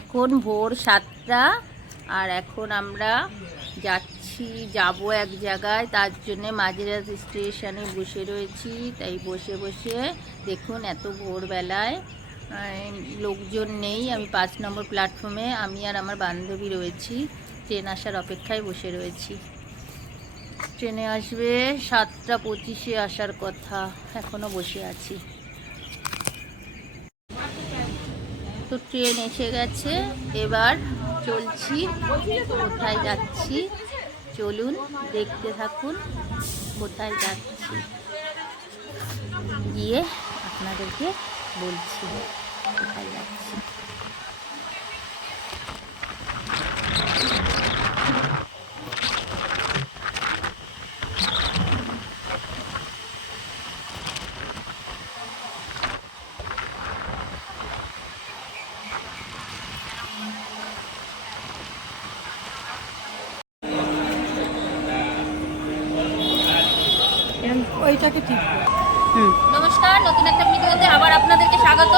এখন ভোর সাতটা, আর এখন আমরা যাচ্ছি, যাব এক জায়গায়, তার জন্যে মাঝরাত স্টেশনে বসে রয়েছি, তাই বসে বসে দেখুন এত ভোরবেলায় লোকজন নেই, আমি পাঁচ নম্বর প্ল্যাটফর্মে আমি আর আমার বান্ধবী রয়েছি, ট্রেন আসার অপেক্ষায় বসে রয়েছি। ট্রেনে আসবে সাতটা পঁচিশে আসার কথা এখনও বসে আছি। তো ট্রেন এসে গেছে। এবার চলছি, কোথায় যাচ্ছি? চলুন, দেখতে থাকুন, কোথায় যাচ্ছি। গিয়ে আপনাদেরকে বলছি, কোথায় যাচ্ছি। ওইটাকে ঠিক হুম। নমস্কার নতুন একটা ভিডিওতে আবার আপনাদেরকে স্বাগত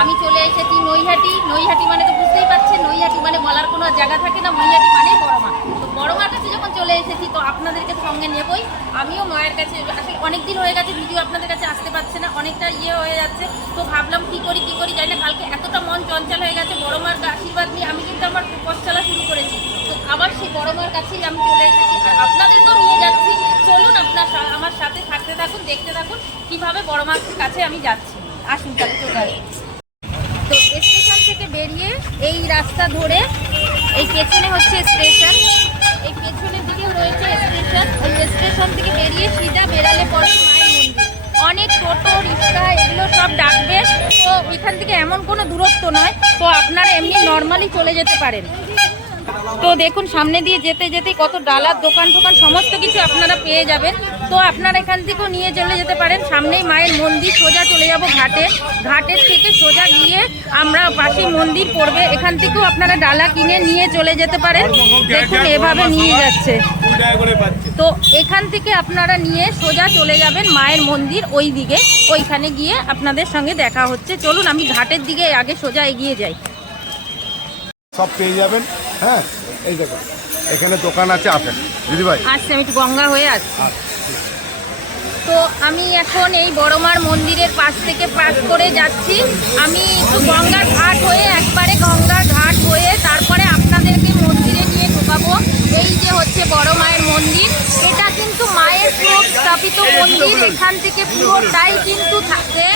আমি চলে এসেছি নৈহাটি। নৈহাটি মানে তো বুঝতেই পারছেন নৈহাটি মানে বলার কোনো জায়গা থাকে না নৈহাটি মানে বড়মা। তো বড়মার কাছে যখন চলে এসেছি তো আপনাদেরকে সঙ্গে নেবই। আমিও মায়ের কাছে আসলে অনেক দিন হয়ে গেছে ভিডিও আপনাদের কাছে আসতে পারছে না অনেকটা ইয়ে হয়ে যাচ্ছে। তো ভাবলাম কী করি কী করি জানি না কালকে এতটা মন চঞ্চল হয়ে গেছে বড়মার আশীর্বাদ নিয়ে আমি কিন্তু আমার পথ চলা শুরু করেছি। আবার সেই বড়মার কাছেই আমি চলে এসেছি। আর আপনাদেরকেও নিয়ে যাচ্ছি। চলুন আপনার আমার সাথে থাকতে থাকুন, দেখতে থাকুন কীভাবে বড় মার কাছে আমি যাচ্ছি। আসুন তাহলে তো স্টেশন থেকে বেরিয়ে এই রাস্তা ধরে এই পেছনে হচ্ছে স্টেশন। এই পেছনের দিকে রয়েছে স্টেশন। ওই স্টেশন থেকে বেরিয়ে সিধা বেরালে পরে মায়ের মন্দির। অনেক টোটো, রিক্সা, এগুলো সব ডাকবে। তো এখান থেকে এমন কোনো দূরত্ব নয়। তো আপনারা এমনি নর্মালি চলে যেতে পারেন। তো দেখুন, সামনে দিয়ে যেতে যেতে কত ডালার দোকান টোকান, সমস্ত কিছু আপনারা পেয়ে যাবেন। তো আপনারা এখান থেকেও নিয়ে চলে যেতে পারেন। সামনেই মায়ের মন্দির, সোজা চলে যাব ঘাটে। ঘাটের থেকে সোজা গিয়ে আমরা পাশে মন্দির পড়বে। এখান থেকেও আপনারা ডালা কিনে নিয়ে চলে যেতে পারেন। দেখুন, এভাবে নিয়ে যাচ্ছে। তো এখান থেকে আপনারা নিয়ে সোজা চলে যাবেন মায়ের মন্দির ওই দিকে ওইখানে গিয়ে আপনাদের সঙ্গে দেখা হচ্ছে। চলুন, আমি ঘাটের দিকে আগে সোজা এগিয়ে যাই। সব পেয়ে যাবেন। হ্যাঁ এই দেখো এখানে দোকান আছে আসেন দিদিভাই। আচ্ছা আমি একটু গঙ্গা হয়ে আছি। তো আমি এখন এই বড়মার মন্দিরের পাশ থেকে পাস করে যাচ্ছি। আমি একটু গঙ্গার ঘাট হয়ে একবারে গঙ্গার ঘাট হয়ে তারপরে আপনাদেরকে মন্দিরে নিয়ে ঢোকাবো। এই যে হচ্ছে বড় মায়ের মন্দির। এটা কিন্তু মায়ের স্থাপিত মন্দির। এখান থেকে পুরোটাই কিন্তু থাকে।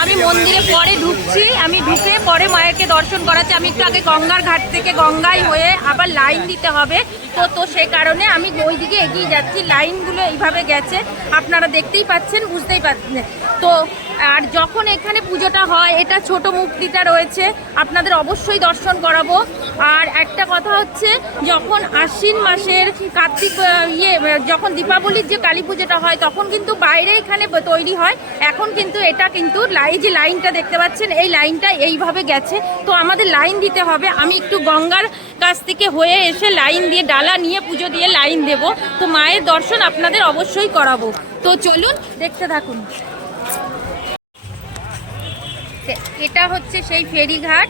আমি মন্দিরে পরে ঢুকছি। আমি ঢুকে পরে মায়েরকে দর্শন করাচ্ছি। আমি একটু আগে গঙ্গার ঘাট থেকে গঙ্গায় হয়ে আবার লাইন দিতে হবে। তো তো সে কারণে আমি ওই দিকে এগিয়ে যাচ্ছি। লাইনগুলো এইভাবে গেছে। আপনারা দেখতেই পাচ্ছেন, বুঝতেই পারছেন তো আর যখন এখানে পুজোটা হয়, এটা ছোট মূর্তিটা রয়েছে, আপনাদের অবশ্যই দর্শন করাবো। আর একটা কথা হচ্ছে, যখন আশ্বিন মাসের কার্তিক ইয়ে যখন দীপাবলির যে কালী পুজোটা হয়, তখন কিন্তু বাইরে এখানে তৈরি হয়। এখন কিন্তু এটা কিন্তু লাই, যে লাইনটা দেখতে পাচ্ছেন, এই লাইনটা এইভাবে গেছে। তো আমাদের লাইন দিতে হবে। আমি একটু গঙ্গার কাছ থেকে হয়ে এসে লাইন দিয়ে ডালা নিয়ে পুজো দিয়ে লাইন দেব। তো মায়ের দর্শন আপনাদের অবশ্যই করাবো। তো চলুন, দেখতে থাকুন তে- এটা হচ্ছে সেই ফেরিঘাট।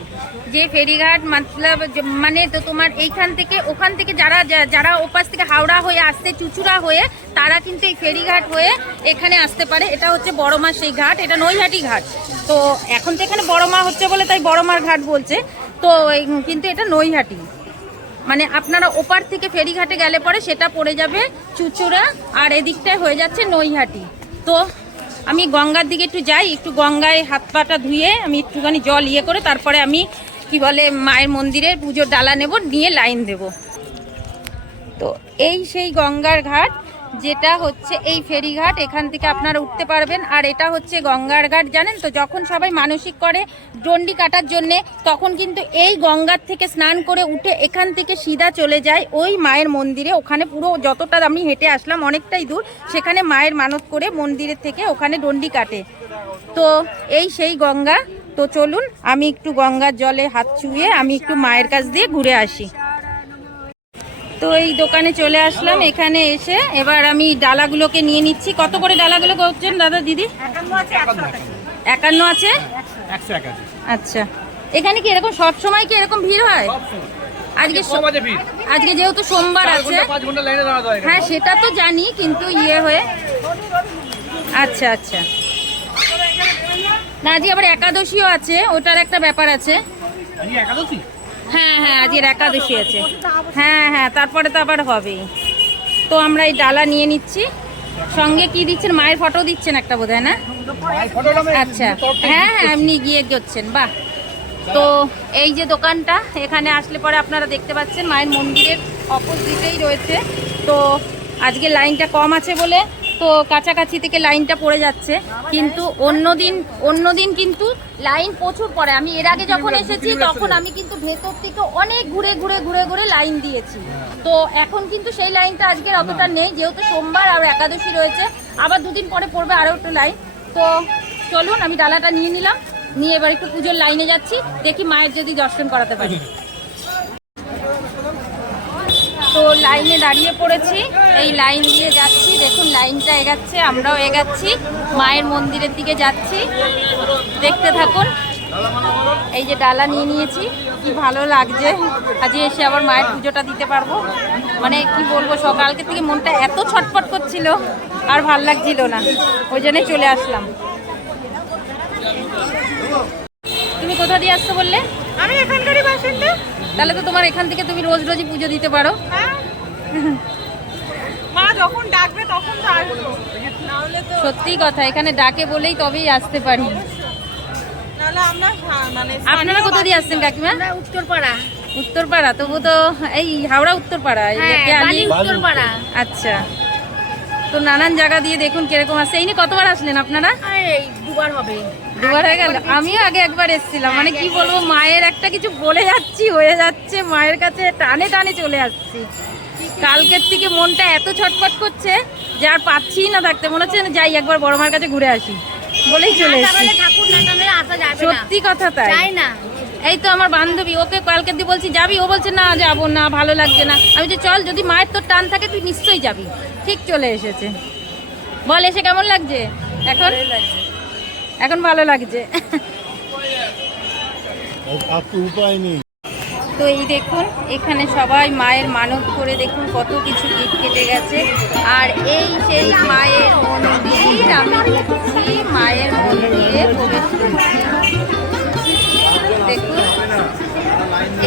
যে ফেরিঘাট মতলব মানে তো তোমার এইখান থেকে, ওখান থেকে যারা যারা ওপাশ থেকে হাওড়া হয়ে আসতে চুচুড়া হয়ে, তারা কিন্তু এই ফেরিঘাট হয়ে এখানে আসতে পারে। এটা হচ্ছে বড়মা সেই ঘাট, এটা নৈহাটি ঘাট। তো এখন তো এখানে বড়মা হচ্ছে বলে তাই বড়মার ঘাট বলছে। তো কিন্তু এটা নৈহাটি। মানে আপনারা ওপার থেকে ফেরিঘাটে গেলে পরে সেটা পড়ে যাবে চুচুড়া, আর এদিকটায় হয়ে যাচ্ছে নৈহাটি। তো আমি গঙ্গার দিকে একটু যাই, একটু গঙ্গায় হাত পাটা ধুয়ে আমি একটুখানি জল ইয়ে করে তারপরে আমি, কি বলে, মায়ের মন্দিরে পুজোর ডালা নেব, নিয়ে লাইন দেব। তো এই সেই গঙ্গার ঘাট যেটা হচ্ছে এই ফেরিঘাট, এখান থেকে আপনারা উঠতে পারবেন। আর এটা হচ্ছে গঙ্গার ঘাট, জানেন তো? যখন সবাই মানসিক করে ডন্ডি কাটার জন্যে, তখন কিন্তু এই গঙ্গার থেকে স্নান করে উঠে এখান থেকে সিধা চলে যায় ওই মায়ের মন্দিরে। ওখানে পুরো যতটা আমি হেঁটে আসলাম অনেকটাই দূর, সেখানে মায়ের মানত করে মন্দিরের থেকে ওখানে ডন্ডি কাটে। তো এই সেই গঙ্গা। তো চলুন, আমি একটু গঙ্গার জলে হাত ছুঁয়ে আমি একটু মায়ের কাছ দিয়ে ঘুরে আসি। তো এই দোকানে চলে আসলাম এখানে এসে এবার আমি ডালাগুলোকে নিয়ে নিচ্ছি। কত করে ডালাগুলো করছেন দাদা দিদি? একান্ন আছে আচ্ছা। এখানে কি এরকম সব সময় কি এরকম ভিড় হয়? আজকে আজকে যেহেতু সোমবার আছে। হয়। হ্যাঁ সেটা তো জানি কিন্তু ইয়ে হয়ে। আচ্ছা আচ্ছা। না আজকে আবার একাদশীও আছে ওটার একটা ব্যাপার আছে। একাদশী? হ্যাঁ হ্যাঁ আজকের একাদশী আছে। হ্যাঁ হ্যাঁ তারপরে তো আবার হবেই। তো আমরা এই ডালা নিয়ে নিচ্ছি। সঙ্গে কি দিচ্ছেন? মায়ের ফটো দিচ্ছেন একটা বোধ না? আচ্ছা। হ্যাঁ হ্যাঁ এমনি গিয়ে করছেন বাহ। তো এই যে দোকানটা, এখানে আসলে পরে আপনারা দেখতে পাচ্ছেন, মায়ের মন্দিরের অপোজিটেই রয়েছে। তো আজকে লাইনটা কম আছে বলে তো কাছাকাছি থেকে লাইনটা পড়ে যাচ্ছে। কিন্তু অন্যদিন অন্যদিন কিন্তু লাইন প্রচুর পড়ে। আমি এর আগে যখন এসেছি তখন আমি কিন্তু ভেতর থেকে অনেক ঘুরে ঘুরে ঘুরে ঘুরে লাইন দিয়েছি। তো এখন কিন্তু সেই লাইনটা আজকের অতটা নেই। যেহেতু সোমবার আর একাদশী রয়েছে আবার দুদিন পরে পড়বে আরও একটু লাইন। তো চলুন আমি ডালাটা নিয়ে নিলাম। নিয়ে এবার একটু পুজোর লাইনে যাচ্ছি। দেখি মায়ের যদি দর্শন করাতে পারি। তো লাইনে দাঁড়িয়ে পড়েছি। এই লাইন দিয়ে যাচ্ছি। দেখুন, লাইনটা এগাচ্ছে, আমরাও এগাচ্ছি। মায়ের মন্দিরের দিকে যাচ্ছি। দেখতে থাকুন। এই যে ডালা নিয়ে নিয়েছি। কি ভালো লাগছে। আজকে এসে আবার মায়ের পুজোটা দিতে পারব। মানে কি বলব, সকালকে থেকে মনটা এত ছটফট করছিল, আর ভালো লাগছিল না। ওই জন্যে চলে আসলাম। তুমি কোথা দিয়ে আসছো বললে? আমি এখানকারই বাসিন্দা। তাহলে তো তোমার এখান থেকে তুমি রোজ রোজই পুজো দিতে পারো। হ্যাঁ মা যখন ডাকবে তখন তো আসব। সত্যি কথা এখানে ডাকে বলেই তবেই আসতে পারি। মানে আপনারা কোথা দিয়ে আসছেন কাকিমা? উত্তরপাড়া। উত্তরপাড়া তবু তো এই হাওড়া উত্তরপাড়া এই উত্তরপাড়া। আচ্ছা। তো নানান জায়গা দিয়ে দেখুন কীরকম আসছে। এই নিয়ে কতবার আসলেন আপনারা? দুবার হবে। দুবার হয়ে গেল। আমিও আগে একবার এসেছিলাম। মানে কি বলব মায়ের একটা কিছু বলে যাচ্ছি হয়ে যাচ্ছে মায়ের কাছে টানে টানে চলে আসছি। কালকের থেকে মনটা এত ছটফট করছে যে আর পাচ্ছি না থাকতে। মনে হচ্ছে যাই একবার বড় মার কাছে ঘুরে আসি। বলেই চলে সত্যি কথা তাই। না। এই তো আমার বান্ধবী ওকে কালকে দিয়ে বলছি যাবি? ও বলছে না যাব না ভালো লাগছে না। আমি যে চল যদি মায়ের তোর টান থাকে তুই নিশ্চয়ই যাবি। ঠিক চলে এসেছে। বল এসে কেমন লাগছে? এখন? এখন ভালো লাগছে। তো এই দেখুন এখানে সবাই মায়ের মানত করে দেখুন কত কিছু গিফট কেটে গেছে। আর এই সেই মায়ের মন্দির আমি ঢুকছি মায়ের মন্দিরে প্রবেশ করছি। দেখুন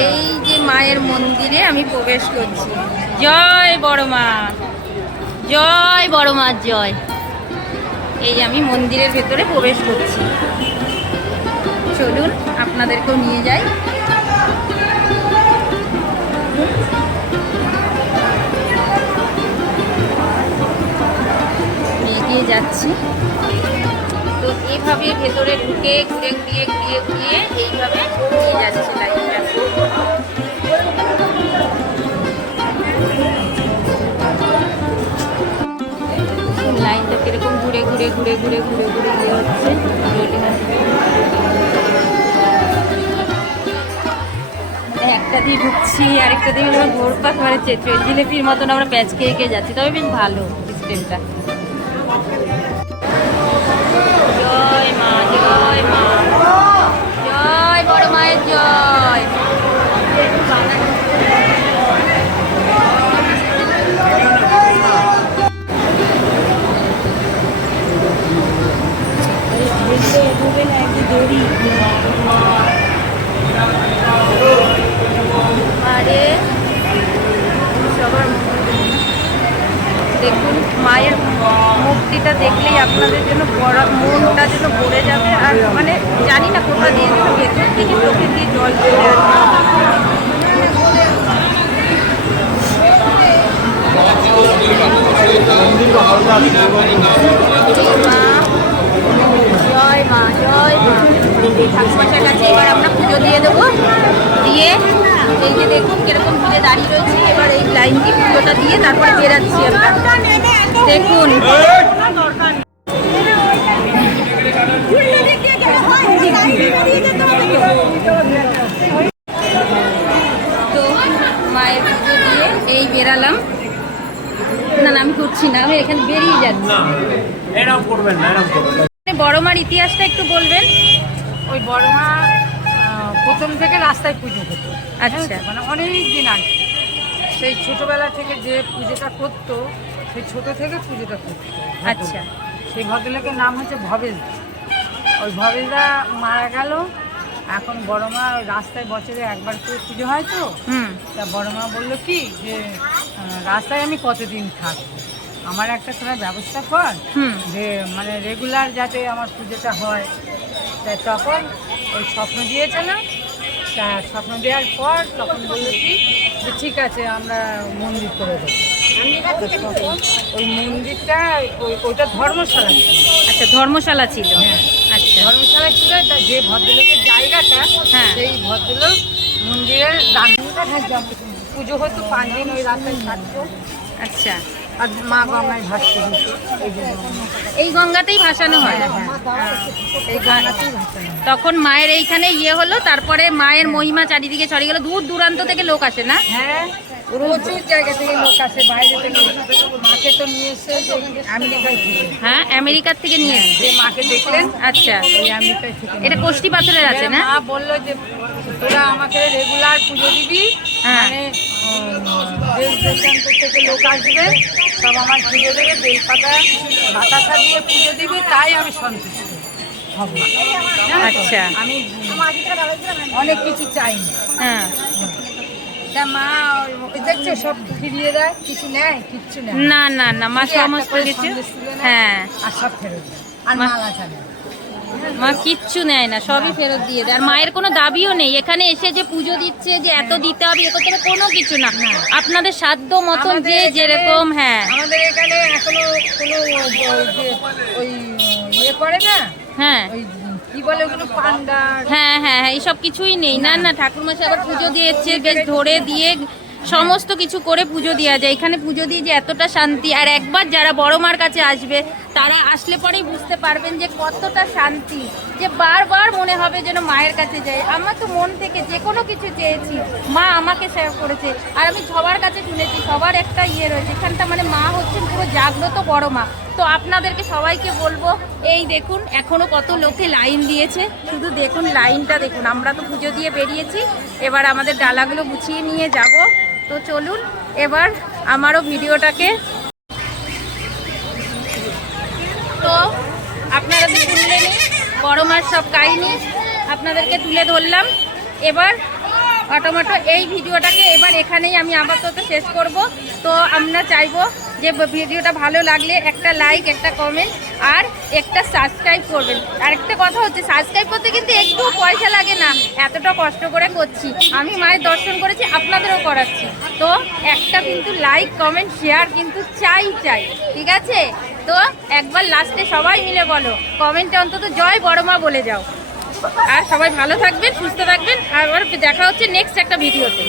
এই যে মায়ের মন্দিরে আমি প্রবেশ করছি। জয় বড় মা জয় বড় মার জয়। এই যে আমি মন্দিরের ভেতরে প্রবেশ করছি। চলুন, আপনাদেরকেও নিয়ে যাই। এগিয়ে যাচ্ছি। তো এইভাবে ভেতরে ঢুকে, ঘুরে ঘুরিয়ে ঘুরিয়ে ঘুরিয়ে এইভাবে নিয়ে যাচ্ছে লাইনটা। ঘুরে ঘুরে ঘুরে ঘুরে ঘুরে ইয়ে হচ্ছে একটা দিয়ে ঢুকছি, আরেকটা দিয়ে আমরা ঘোরপাক মারছে ট্রেন জিলেপির মতন আমরা প্যাঁচ খেয়ে খেয়ে যাচ্ছি। তবে বেশ ভালো সিস্টেমটা মায়ের মুক্তিটা দেখলেই আপনাদের জন্য বড় মনটা যেন ভরে যাবে। আর মানে জানি না কোথা দিয়ে যেন ভেতর থেকে চোখে দিয়ে জল চলে মা, মা। কাছে এবার পুজো দিয়ে দেবো। দিয়ে দেখুন কীরকম ঘুরে দাঁড়িয়ে রয়েছে এবার এই লাইন দিয়ে পুজোটা দিয়ে তারপরে বেরাচ্ছি আমরা। দেখুন। তো মায়ের পুজো দিয়ে এই বেরালাম। না না আমি করছি না আমি এখানে বেরিয়ে যাচ্ছি। বড় মার ইতিহাসটা একটু বলবেন? ওই বড় মা প্রথম থেকে রাস্তায় পুজো হতো আচ্ছা। মানে অনেক দিন আগে। সেই ছোটবেলা থেকে যে পুজোটা করতো সেই ছোট থেকে পুজোটা করতো আচ্ছা। সেই ভদ্রলোকের নাম হচ্ছে ভবেশ দা। ওই ভবেশদা মারা গেল। এখন বড় মা ওই রাস্তায় বছরে একবার করে পুজো হয় তো। তা বড় মা বলল কি যে রাস্তায় আমি কতদিন থাকব? আমার একটা তোরা ব্যবস্থা কর। যে মানে রেগুলার যাতে আমার পুজোটা হয়। তা তখন ওই স্বপ্ন দিয়েছে না তা স্বপ্ন দেওয়ার পর তখন বলল কি যে ঠিক আছে আমরা মন্দির করে দেবো। ওই মন্দিরটা ওইটা ধর্মশালা ছিল। আচ্ছা ধর্মশালা ছিল। হ্যাঁ। আচ্ছা। ধর্মশালা ছিল তা যে ভদ্রলোকের জায়গাটা হ্যাঁ। সেই ভদ্রলোক মন্দিরের দান পুজো হতো পাঁচ দিন ওই রাস্তায় থাকতো আচ্ছা। আর মা গঙ্গায় ভাসতে এই গঙ্গাতেই ভাসানো হয়? হ্যাঁ, হ্যাঁ। এই গঙ্গাতেই তখন মায়ের এইখানে ইয়ে হলো তারপরে মায়ের মহিমা চারিদিকে ছড়িয়ে গেল দূর দূরান্ত থেকে লোক আসে না? হ্যাঁ। প্রচুর জায়গা থেকে লোক আসে বাইরে থেকে মাকে তো নিয়ে এসে হ্যাঁ আমেরিকার থেকে নিয়ে এসছে। যে মাকে দেখলেন আচ্ছা। ওই আমেরিকায় থেকে এটা কোষ্টি পাথরের আছে না? মা বলল যে তোরা আমাকে রেগুলার পুজো দিবি হ্যাঁ। মানে দেশ দেশান্ত থেকে লোক আসবে সব আমার পুজো দেবে বেলপাতা বাতাসা দিয়ে পুজো দিবি তাই আমি সন্তুষ্ট? আচ্ছা। আমি অনেক কিছু চাই না হ্যাঁ। তা মা দেখছ সব ফিরিয়ে দেয় কিছু নেয় কিচ্ছু নেয়। না না না মা সমস্ত কিছু হ্যাঁ। আর সব ফেরত দেয়। আর মা- মালা ছাড়ে মা কিচ্ছু নেয় না সবই ফেরত দিয়ে দেয়। আর মায়ের কোনো দাবিও নেই। এখানে এসে যে পুজো দিচ্ছে যে এত দিতে হবে এ করতে কোনো কিছু না। আপনাদের সাধ্য মতন যে যেরকম হ্যাঁ। আমাদের এখানে এখনও কোনো ওই ওই ইয়ে করে না? হ্যাঁ। ওই হ্যাঁ হ্যাঁ হ্যাঁ এইসব কিছুই নেই। না না, ঠাকুরমশাই আবার পুজো দিয়েছে, বেশ ধরে দিয়ে সমস্ত কিছু করে পুজো দেওয়া যায়। এখানে পুজো দিয়ে যে এতটা শান্তি, আর একবার যারা বড় মার কাছে আসবে তারা আসলে পরেই বুঝতে পারবেন যে কতটা শান্তি, যে বারবার মনে হবে যেন মায়ের কাছে যাই। আমার তো মন থেকে যে কোনো কিছু চেয়েছি, মা আমাকে সেবা করেছে। আর আমি সবার কাছে শুনেছি, সবার একটা ইয়ে রয়েছে, এখানটা মানে মা হচ্ছেন পুরো জাগ্রত বড় মা। তো আপনাদেরকে সবাইকে বলব, এই দেখুন, এখনও কত লোকে লাইন দিয়েছে। শুধু দেখুন, লাইনটা দেখুন। আমরা তো পুজো দিয়ে বেরিয়েছি, এবার আমাদের ডালাগুলো গুছিয়ে নিয়ে যাব। তো চলুন, এবার আমারও ভিডিওটাকে তো আপনারা তো শুনলেনই বড় মার সব কাহিনী আপনাদেরকে তুলে ধরলাম। এবার অটোমেটো এই ভিডিওটাকে এবার এখানেই আমি আপাতত শেষ করব। তো আমরা চাইব যে ভিডিওটা ভালো লাগলে একটা লাইক, একটা কমেন্ট আর একটা সাবস্ক্রাইব করবেন। আর একটা কথা হচ্ছে, সাবস্ক্রাইব করতে কিন্তু একটু পয়সা লাগে না। এতটা কষ্ট করে করছি। আমি মায়ের দর্শন করেছি, আপনাদেরও করাচ্ছি। তো একটা কিন্তু লাইক, কমেন্ট শেয়ার কিন্তু চাই চাই। ঠিক আছে? তো একবার লাস্টে সবাই মিলে বলো। কমেন্টে অন্তত জয় বড় মা বলে যাও। আর সবাই ভালো থাকবেন, সুস্থ থাকবেন আবার দেখা হচ্ছে নেক্সট একটা ভিডিওতে।